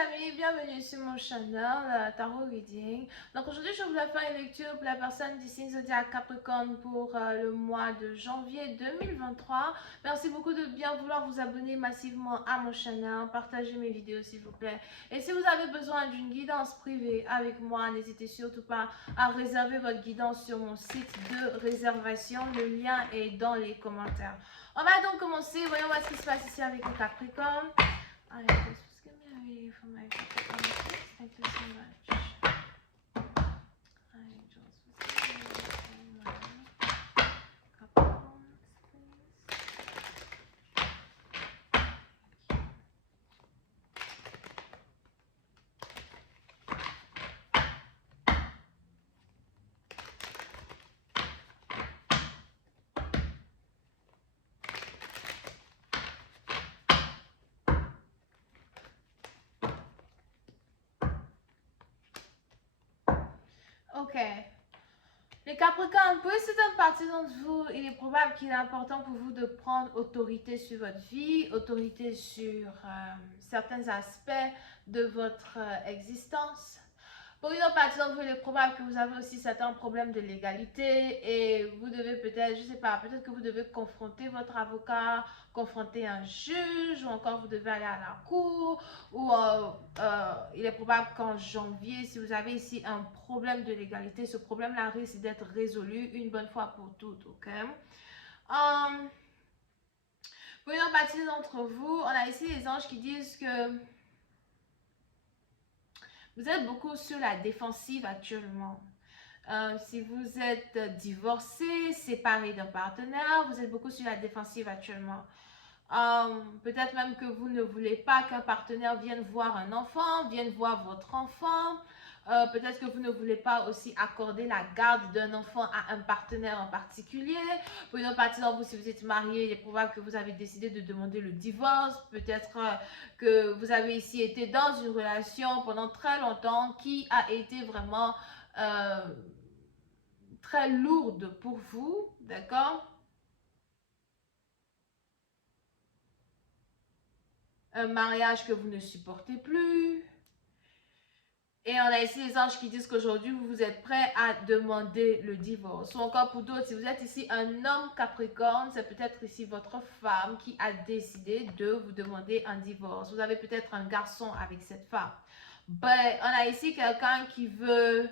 amis, bienvenue sur mon channel Tarot Reading. Donc aujourd'hui je voulais faire une lecture pour la personne du signe zodiaque Capricorne pour le mois de janvier 2023. Merci beaucoup de bien vouloir vous abonner massivement à mon channel, partagez mes vidéos s'il vous plaît. Et si vous avez besoin d'une guidance privée avec moi, n'hésitez surtout pas à réserver votre guidance sur mon site de réservation. Le lien est dans les commentaires. On va donc commencer, voyons voir ce qui se passe ici avec le Capricorne. Alright, this was give me a reading for my Capricorn. Thank you so much. Alright, Jules, was give me a reading for my Capricorn, please. Ok. Les Capricornes, pour certaines parties d'entre vous, il est probable qu'il est important pour vous de prendre autorité sur votre vie, autorité sur certains aspects de votre existence. Pour une autre partie d'entre vous, il est probable que vous avez aussi certains problèmes de légalité et vous devez peut-être, je ne sais pas, peut-être que vous devez confronter votre avocat, confronter un juge ou encore vous devez aller à la cour ou il est probable qu'en janvier, si vous avez ici un problème de légalité, ce problème-là risque d'être résolu une bonne fois pour toutes, ok? Pour une autre partie d'entre vous, on a ici les anges qui disent que vous êtes beaucoup sur la défensive actuellement. Si vous êtes divorcé, séparé d'un partenaire, vous êtes beaucoup sur la défensive actuellement. Peut-être même que vous ne voulez pas qu'un partenaire vienne voir un enfant, vienne voir votre enfant. Peut-être que vous ne voulez pas aussi accorder la garde d'un enfant à un partenaire en particulier. Pour une autre partie d'entre vous, si vous êtes marié, il est probable que vous avez décidé de demander le divorce. Peut-être que vous avez ici été dans une relation pendant très longtemps qui a été vraiment très lourde pour vous, d'accord? Un mariage que vous ne supportez plus. Et on a ici les anges qui disent qu'aujourd'hui, vous êtes prêts à demander le divorce. Ou encore pour d'autres, si vous êtes ici un homme Capricorne, c'est peut-être ici votre femme qui a décidé de vous demander un divorce. Vous avez peut-être un garçon avec cette femme. Ben, on a ici quelqu'un qui veut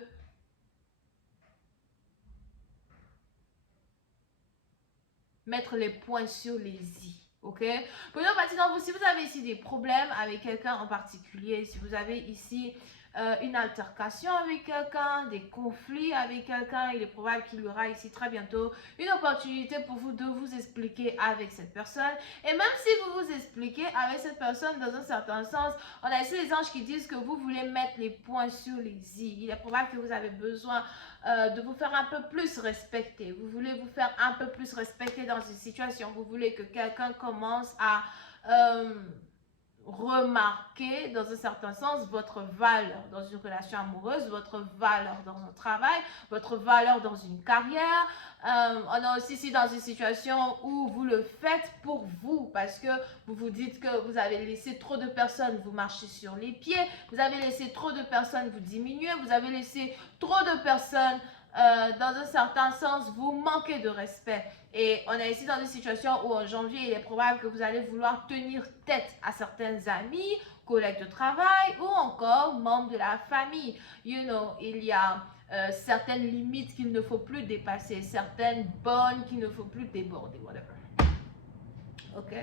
mettre les points sur les i. Ok? Pour une autre partie d'entre vous, si vous avez ici des problèmes avec quelqu'un en particulier, si vous avez ici une altercation avec quelqu'un, des conflits avec quelqu'un, il est probable qu'il y aura ici très bientôt une opportunité pour vous de vous expliquer avec cette personne. Et même si vous vous expliquez avec cette personne dans un certain sens, on a ici les anges qui disent que vous voulez mettre les points sur les i. Il est probable que vous avez besoin de vous faire un peu plus respecter. Vous voulez vous faire un peu plus respecter dans une situation. Vous voulez que quelqu'un commence à remarquer dans un certain sens votre valeur dans une relation amoureuse, votre valeur dans un travail, votre valeur dans une carrière. On est aussi ici dans une situation où vous le faites pour vous parce que vous vous dites que vous avez laissé trop de personnes vous marcher sur les pieds, vous avez laissé trop de personnes vous diminuer, vous avez laissé trop de personnes dans un certain sens, vous manquez de respect. Et on est ici dans une situation où en janvier, il est probable que vous allez vouloir tenir tête à certains amis, collègues de travail ou encore membres de la famille. You know, il y a certaines limites qu'il ne faut plus dépasser, certaines bornes qu'il ne faut plus déborder, whatever. Ok?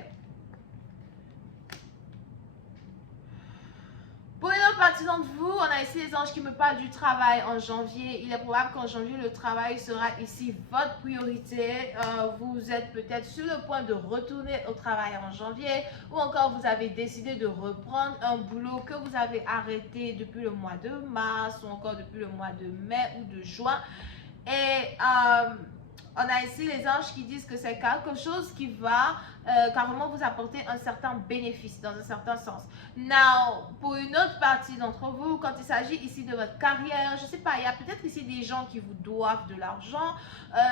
Pour une autre partie d'entre vous, on a ici les anges qui me parlent du travail en janvier. Il est probable qu'en janvier, le travail sera ici votre priorité. Vous êtes peut-être sur le point de retourner au travail en janvier ou encore vous avez décidé de reprendre un boulot que vous avez arrêté depuis le mois de mars ou encore depuis le mois de mai ou de juin. Et on a ici les anges qui disent que c'est quelque chose qui va carrément vous apporter un certain bénéfice dans un certain sens. Now, pour une autre partie d'entre vous, quand il s'agit ici de votre carrière, je sais pas, il y a peut-être ici des gens qui vous doivent de l'argent.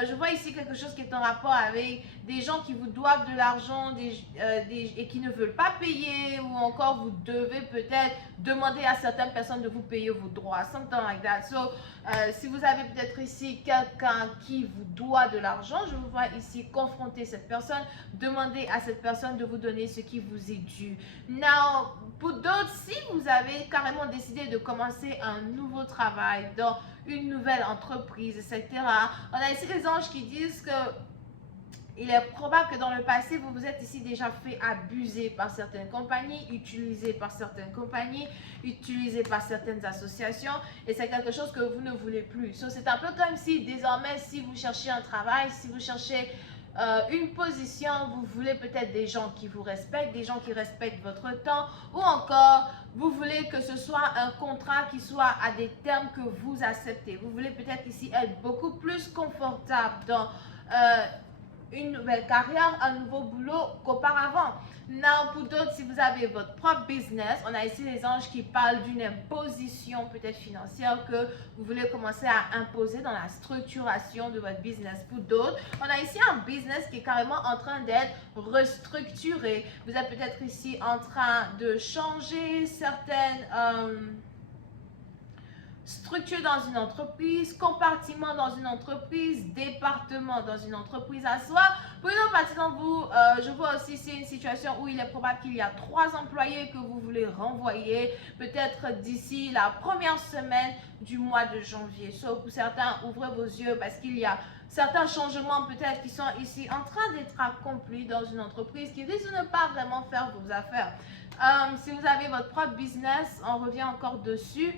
Je vois ici quelque chose qui est en rapport avec des gens qui vous doivent de l'argent et qui ne veulent pas payer, ou encore vous devez peut-être demander à certaines personnes de vous payer vos droits, something like that. So, si vous avez peut-être ici quelqu'un qui vous doit de l'argent, je vous vois ici confronter cette personne, demander à cette personne de vous donner ce qui vous est dû. Now, pour d'autres, si vous avez carrément décidé de commencer un nouveau travail dans une nouvelle entreprise, etc., on a ici les anges qui disent que il est probable que dans le passé, vous vous êtes ici déjà fait abuser par certaines compagnies, utilisé par certaines compagnies, utilisé par certaines associations, et c'est quelque chose que vous ne voulez plus. So, c'est un peu comme si désormais, si vous cherchez un travail, si vous cherchez une position, vous voulez peut-être des gens qui vous respectent, des gens qui respectent votre temps, ou encore vous voulez que ce soit un contrat qui soit à des termes que vous acceptez. Vous voulez peut-être ici être beaucoup plus confortable dans une nouvelle carrière, un nouveau boulot qu'auparavant. Now, pour d'autres, si vous avez votre propre business, on a ici les anges qui parlent d'une imposition peut-être financière que vous voulez commencer à imposer dans la structuration de votre business. Pour d'autres, on a ici un business qui est carrément en train d'être restructuré. Vous êtes peut-être ici en train de changer certaines structure dans une entreprise, compartiment dans une entreprise, département dans une entreprise à soi. Pour une autre partie d'entre vous, je vois aussi c'est une situation où il est probable qu'il y a 3 employés que vous voulez renvoyer, peut-être d'ici la première semaine du mois de janvier. So, pour certains, ouvrez vos yeux parce qu'il y a certains changements peut-être qui sont ici en train d'être accomplis dans une entreprise qui risque de ne pas vraiment faire vos affaires. Si vous avez votre propre business, on revient encore dessus.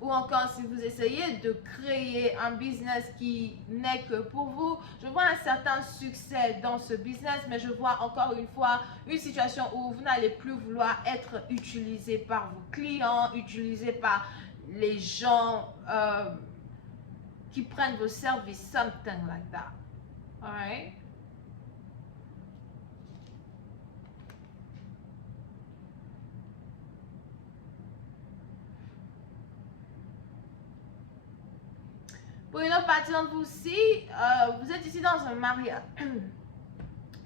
Ou encore si vous essayez de créer un business qui n'est que pour vous, je vois un certain succès dans ce business, mais je vois encore une fois une situation où vous n'allez plus vouloir être utilisé par vos clients, utilisé par les gens qui prennent vos services, something like that. Alright? Pour une autre partie d'entre vous, si vous êtes ici dans un mariage,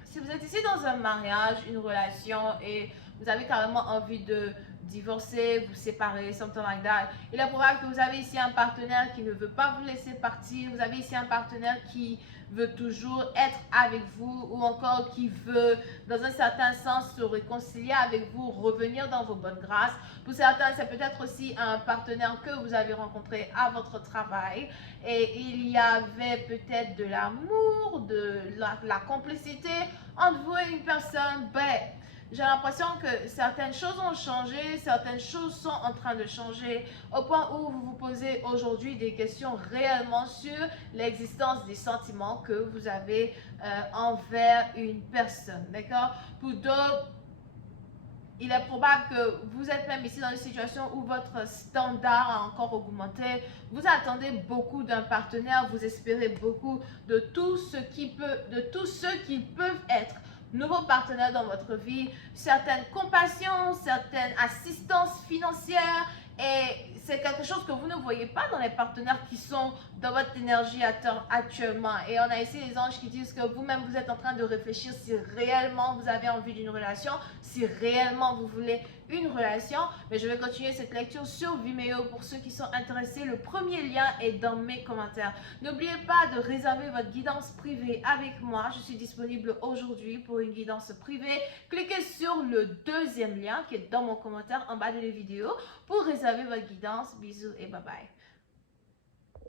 si vous êtes ici dans un mariage, une relation, et vous avez carrément envie de divorcer, vous séparer, something like that, il est probable que vous avez ici un partenaire qui ne veut pas vous laisser partir, vous avez ici un partenaire qui veut toujours être avec vous, ou encore qui veut, dans un certain sens, se réconcilier avec vous, revenir dans vos bonnes grâces. Pour certains, c'est peut-être aussi un partenaire que vous avez rencontré à votre travail, et il y avait peut-être de l'amour, de la complicité entre vous et une personne. Ben, j'ai l'impression que certaines choses ont changé, certaines choses sont en train de changer, au point où vous vous posez aujourd'hui des questions réellement sur l'existence des sentiments que vous avez envers une personne, d'accord? Pour d'autres, il est probable que vous êtes même ici dans une situation où votre standard a encore augmenté. Vous attendez beaucoup d'un partenaire, vous espérez beaucoup de tout ce qui peut, de tous ceux qui peuvent être nouveaux partenaires dans votre vie, certaines compassions, certaines assistances financières, et c'est quelque chose que vous ne voyez pas dans les partenaires qui sont dans votre énergie actuellement. Et on a ici les anges qui disent que vous-même vous êtes en train de réfléchir si réellement vous avez envie d'une relation, si réellement vous voulez une relation. Mais je vais continuer cette lecture sur Vimeo pour ceux qui sont intéressés. Le premier lien est dans mes commentaires. N'oubliez pas de réserver votre guidance privée avec moi. Je suis disponible aujourd'hui pour une guidance privée. Cliquez sur le deuxième lien qui est dans mon commentaire en bas de la vidéo pour réserver votre guidance. Bisous et bye bye.